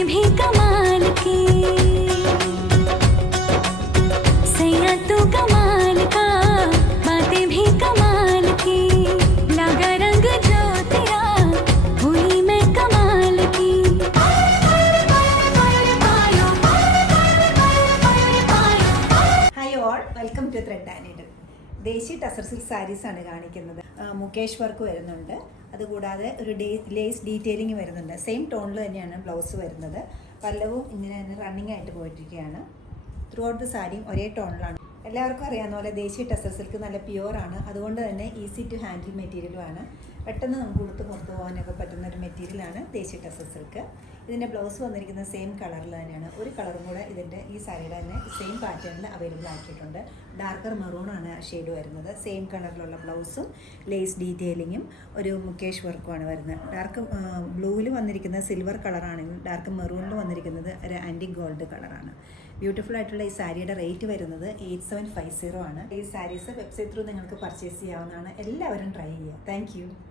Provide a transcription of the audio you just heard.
बातें भी कमाल की सैया तू कमाल का बातें भी कमाल की लगा रंग जो तेरा हुई मैं कमाल की hi all welcome to Thread and Needle. Desi tussar silk saris ആണ് കാണിക്കുന്നത്. മുകേഷ് വർക്ക് വരുന്നുണ്ട്, അതുകൂടാതെ ഒരു ലേസ് ഡീറ്റെയിലിംഗ് വരുന്നുണ്ട്. സെയിം ടോണിൽ തന്നെയാണ് ബ്ലൗസ് വരുന്നത്. പല്ലവും ഇങ്ങനെ തന്നെ റണ്ണിങ് ആയിട്ട് പോയിട്ടിരിക്കുകയാണ്. ത്രൂ ഔട്ട് ദ സാരിയും ഒരേ ടോണിലാണ്. എല്ലാവർക്കും അറിയാവുന്ന പോലെ ദേശി ടസർ സിൽക്ക് നല്ല പ്യുവറാണ്, അതുകൊണ്ട് തന്നെ ഈസി ടു ഹാൻഡിൽ മെറ്റീരിയലുമാണ്. പെട്ടെന്ന് നമുക്ക് ഉടുത്ത് പുറത്ത് പോകാനൊക്കെ പറ്റുന്ന ഒരു മെറ്റീരിയലാണ് ദേശി ടസർ സിൽക്ക്. ഇതിൻ്റെ ബ്ലൗസ് വന്നിരിക്കുന്നത് സെയിം കളറിൽ തന്നെയാണ്. ഒരു കളറും കൂടെ ഇതിൻ്റെ ഈ സാരിയുടെ തന്നെ സെയിം പാറ്റേണിൽ അവൈലബിൾ ആക്കിയിട്ടുണ്ട്. ഡാർക്കർ മെറൂണാണ് ഷെയ്ഡ് വരുന്നത്. സെയിം കളറിലുള്ള ബ്ലൗസും ലേസ് ഡീറ്റെയിലിങ്ങും ഒരു മുകേഷ് വർക്കുമാണ് വരുന്നത്. ഡാർക്ക് ബ്ലൂവിൽ വന്നിരിക്കുന്നത് സിൽവർ കളറാണെങ്കിൽ ഡാർക്ക് മെറൂണിൽ വന്നിരിക്കുന്നത് ഒരു ആൻറ്റിക് ഗോൾഡ് കളറാണ്. ബ്യൂട്ടിഫുൾ ആയിട്ടുള്ള ഈ സാരിയുടെ റേറ്റ് വരുന്നത് 8750 ആണ്. ഈ സാരീസ് വെബ്സൈറ്റ് ത്രൂ നിങ്ങൾക്ക് പർച്ചേസ് ചെയ്യാവുന്നതാണ്. എല്ലാവരും ട്രൈ ചെയ്യുക. താങ്ക്